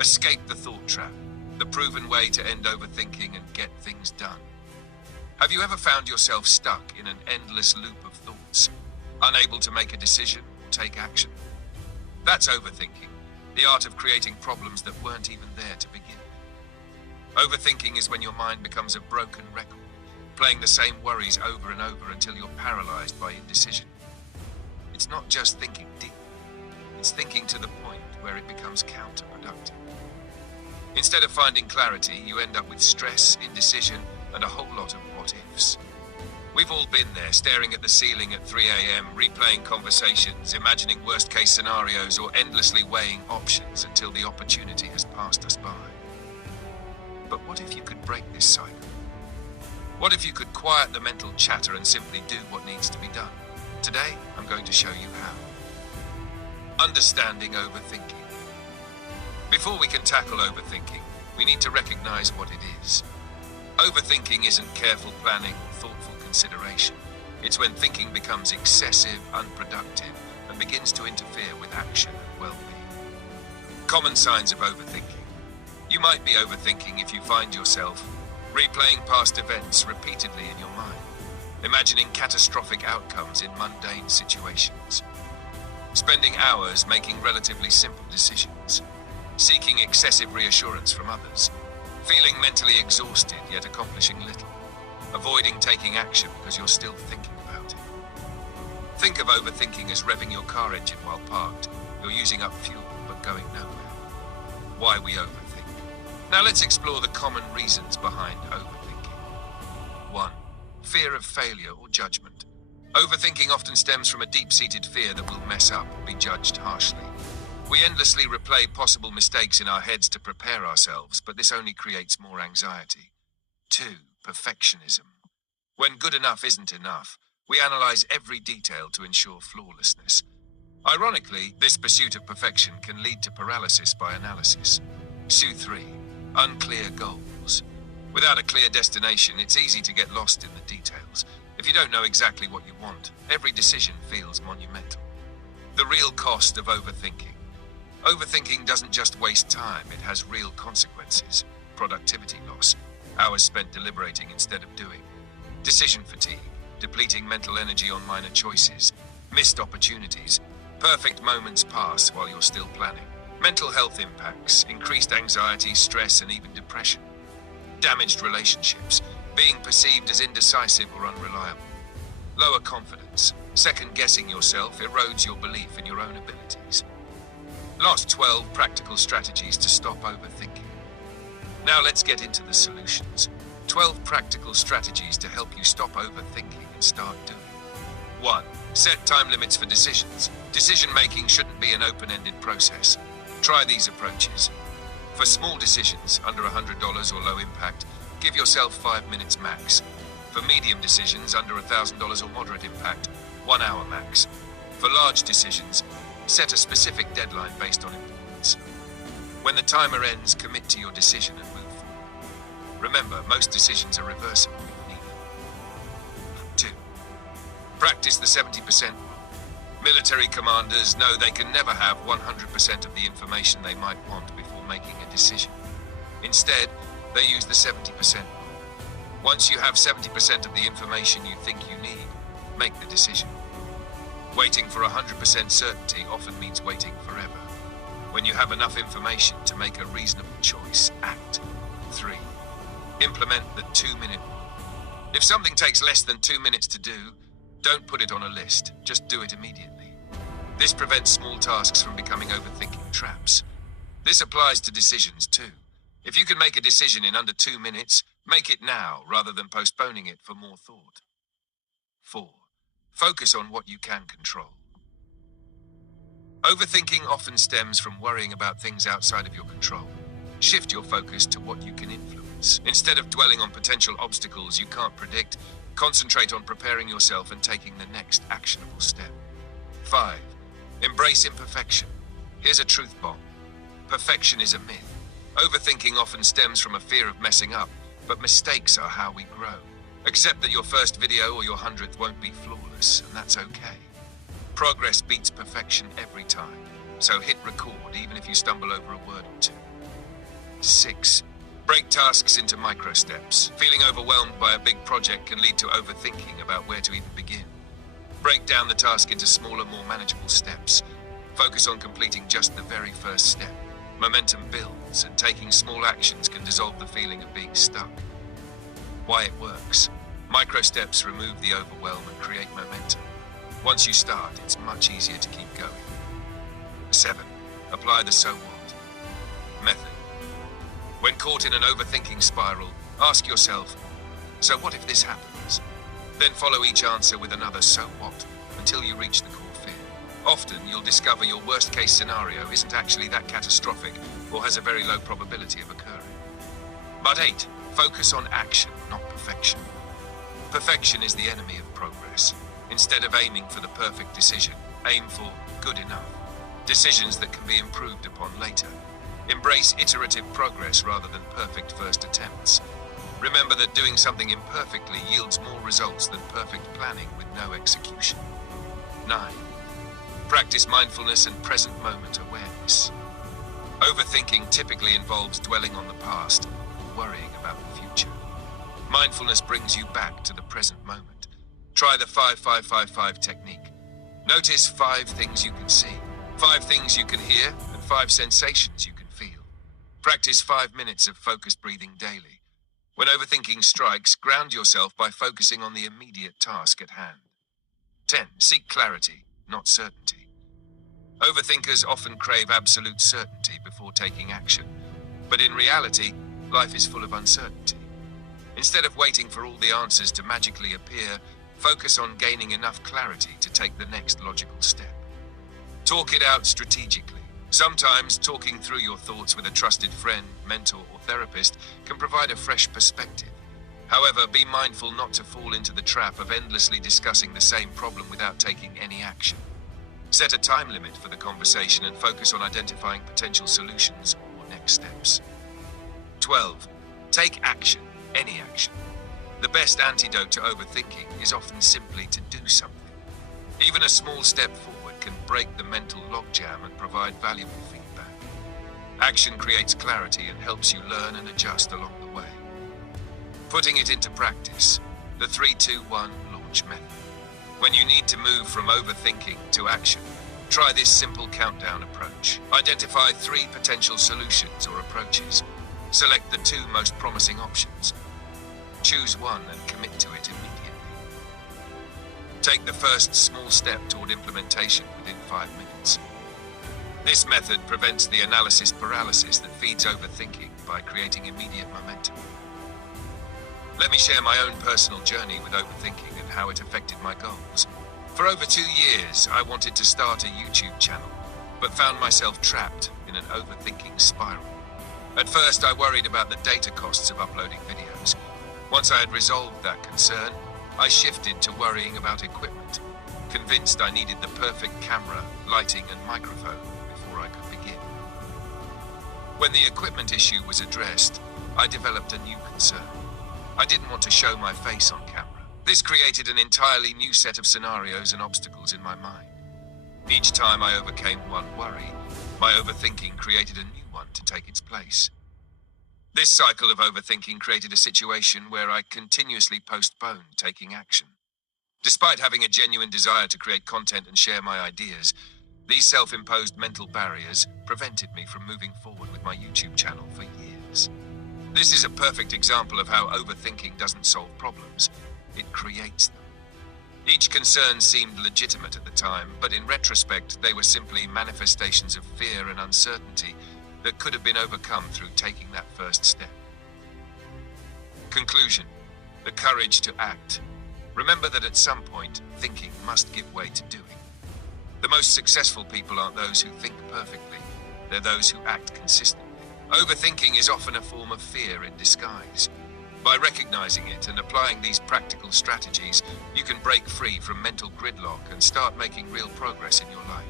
Escape the thought trap, the proven way to end overthinking and get things done. Have you ever found yourself stuck in an endless loop of thoughts, unable to make a decision or take action? That's overthinking, the art of creating problems that weren't even there to begin with. Overthinking is when your mind becomes a broken record, playing the same worries over and over until you're paralyzed by indecision. It's not just thinking deep, it's thinking to the point where it becomes counterproductive. Instead of finding clarity, you end up with stress, indecision, and a whole lot of what-ifs. We've all been there, staring at the ceiling at 3 a.m., replaying conversations, imagining worst-case scenarios, or endlessly weighing options until the opportunity has passed us by. But what if you could break this cycle? What if you could quiet the mental chatter and simply do what needs to be done? Today, I'm going to show you how. Understanding overthinking. Before we can tackle overthinking, we need to recognize what it is. Overthinking isn't careful planning or thoughtful consideration. It's when thinking becomes excessive, unproductive, and begins to interfere with action and well-being. Common signs of overthinking. You might be overthinking if you find yourself replaying past events repeatedly in your mind, imagining catastrophic outcomes in mundane situations, spending hours making relatively simple decisions, seeking excessive reassurance from others, feeling mentally exhausted yet accomplishing little, avoiding taking action because you're still thinking about it. Think of overthinking as revving your car engine while parked. You're using up fuel but going nowhere. Why we overthink. Now let's explore the common reasons behind overthinking. 1. Fear of failure or judgment. Overthinking often stems from a deep-seated fear that we'll mess up or be judged harshly. We endlessly replay possible mistakes in our heads to prepare ourselves, but this only creates more anxiety. 2. Perfectionism. When good enough isn't enough, we analyze every detail to ensure flawlessness. Ironically, this pursuit of perfection can lead to paralysis by analysis. 3. Unclear goals. Without a clear destination, it's easy to get lost in the details. If you don't know exactly what you want, every decision feels monumental. The real cost of overthinking. Overthinking doesn't just waste time, it has real consequences. Productivity loss, hours spent deliberating instead of doing. Decision fatigue, depleting mental energy on minor choices. Missed opportunities, perfect moments pass while you're still planning. Mental health impacts, increased anxiety, stress, and even depression. Damaged relationships, being perceived as indecisive or unreliable. Lower confidence, second-guessing yourself erodes your belief in your own abilities. Last 12 practical strategies to stop overthinking. Now let's get into the solutions. 12 practical strategies to help you stop overthinking and start doing. 1. Set time limits for decisions. Decision-making shouldn't be an open-ended process. Try these approaches. For small decisions, under $100 or low impact, give yourself 5 minutes max. For medium decisions, under $1,000 or moderate impact, 1 hour max. For large decisions, set a specific deadline based on importance. When the timer ends, commit to your decision and move forward. Remember, most decisions are reversible if needed. 2. Practice the 70% rule. Military commanders know they can never have 100% of the information they might want before making a decision. Instead, they use the 70% rule. Once you have 70% of the information you think you need, make the decision. Waiting for 100% certainty often means waiting forever. When you have enough information to make a reasonable choice, act. 3. Implement the 2-minute rule. If something takes less than 2 minutes to do, don't put it on a list, just do it immediately. This prevents small tasks from becoming overthinking traps. This applies to decisions too. If you can make a decision in under 2 minutes, make it now rather than postponing it for more thought. 4. Focus on what you can control. Overthinking often stems from worrying about things outside of your control. Shift your focus to what you can influence. Instead of dwelling on potential obstacles you can't predict, concentrate on preparing yourself and taking the next actionable step. 5. Embrace imperfection. Here's a truth bomb. Perfection is a myth. Overthinking often stems from a fear of messing up, but mistakes are how we grow. Accept that your first video or your 100th won't be flawless, and that's okay. Progress beats perfection every time, so hit record even if you stumble over a word or two. 6. Break tasks into micro steps. Feeling overwhelmed by a big project can lead to overthinking about where to even begin. Break down the task into smaller, more manageable steps. Focus on completing just the very first step. Momentum builds, and taking small actions can dissolve the feeling of being stuck. Why it works. Micro steps remove the overwhelm and create momentum. Once you start, it's much easier to keep going. 7. Apply the so what method. When caught in an overthinking spiral, ask yourself, so what if this happens? Then follow each answer with another so what until you reach the core fear. Often you'll discover your worst case scenario isn't actually that catastrophic or has a very low probability of occurring. But 8. Focus on action, not perfection. Perfection is the enemy of progress. Instead of aiming for the perfect decision, aim for good enough. Decisions that can be improved upon later. Embrace iterative progress rather than perfect first attempts. Remember that doing something imperfectly yields more results than perfect planning with no execution. 9. Practice mindfulness and present moment awareness. Overthinking typically involves dwelling on the past or worrying about the future. Mindfulness brings you back to the present moment. Try the 5-5-5-5 technique. Notice 5 things you can see, 5 things you can hear, and 5 sensations you can feel. Practice 5 minutes of focused breathing daily. When overthinking strikes, ground yourself by focusing on the immediate task at hand. 10. Seek clarity, not certainty. Overthinkers often crave absolute certainty before taking action. But in reality, life is full of uncertainty. Instead of waiting for all the answers to magically appear, focus on gaining enough clarity to take the next logical step. Talk it out strategically. Sometimes talking through your thoughts with a trusted friend, mentor, or therapist can provide a fresh perspective. However, be mindful not to fall into the trap of endlessly discussing the same problem without taking any action. Set a time limit for the conversation and focus on identifying potential solutions or next steps. 12. Take action, any action. The best antidote to overthinking is often simply to do something. Even a small step forward can break the mental logjam and provide valuable feedback. Action creates clarity and helps you learn and adjust along the way. Putting it into practice, the 3-2-1 launch method. When you need to move from overthinking to action, try this simple countdown approach. Identify 3 potential solutions or approaches. Select the 2 most promising options. Choose one and commit to it immediately. Take the first small step toward implementation within 5 minutes. This method prevents the analysis paralysis that feeds overthinking by creating immediate momentum. Let me share my own personal journey with overthinking and how it affected my goals. For over 2 years, I wanted to start a YouTube channel, but found myself trapped in an overthinking spiral. At first, I worried about the data costs of uploading videos. Once I had resolved that concern, I shifted to worrying about equipment, convinced I needed the perfect camera, lighting, and microphone before I could begin. When the equipment issue was addressed, I developed a new concern. I didn't want to show my face on camera. This created an entirely new set of scenarios and obstacles in my mind. Each time I overcame one worry, my overthinking created a new one to take its place. This cycle of overthinking created a situation where I continuously postponed taking action. Despite having a genuine desire to create content and share my ideas, these self-imposed mental barriers prevented me from moving forward with my YouTube channel for years. This is a perfect example of how overthinking doesn't solve problems, it creates them. Each concern seemed legitimate at the time, but in retrospect, they were simply manifestations of fear and uncertainty that could have been overcome through taking that first step. Conclusion: the courage to act. Remember that at some point, thinking must give way to doing. The most successful people aren't those who think perfectly, they're those who act consistently. Overthinking is often a form of fear in disguise. By recognizing it and applying these practical strategies, you can break free from mental gridlock and start making real progress in your life.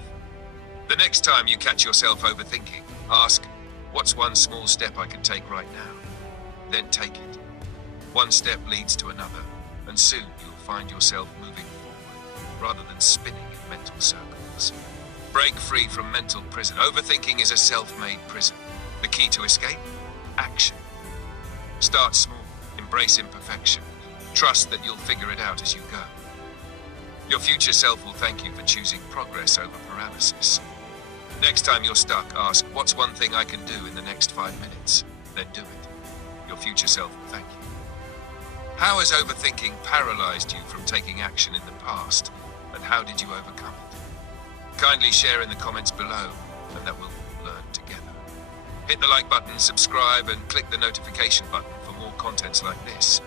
The next time you catch yourself overthinking, ask, what's one small step I can take right now? Then take it. One step leads to another, and soon you'll find yourself moving forward, rather than spinning in mental circles. Break free from mental prison. Overthinking is a self-made prison. The key to escape? action. Start small, embrace imperfection, trust that you'll figure it out as you go. Your future self will thank you for choosing progress over paralysis. Next time you're stuck, ask, what's one thing I can do in the next 5 minutes? Then do it. Your future self will thank you. How has overthinking paralyzed you from taking action in the past, and how did you overcome it? Kindly share in the comments below, and that we'll learn together. Hit the like button, subscribe, and click the notification button for more contents like this.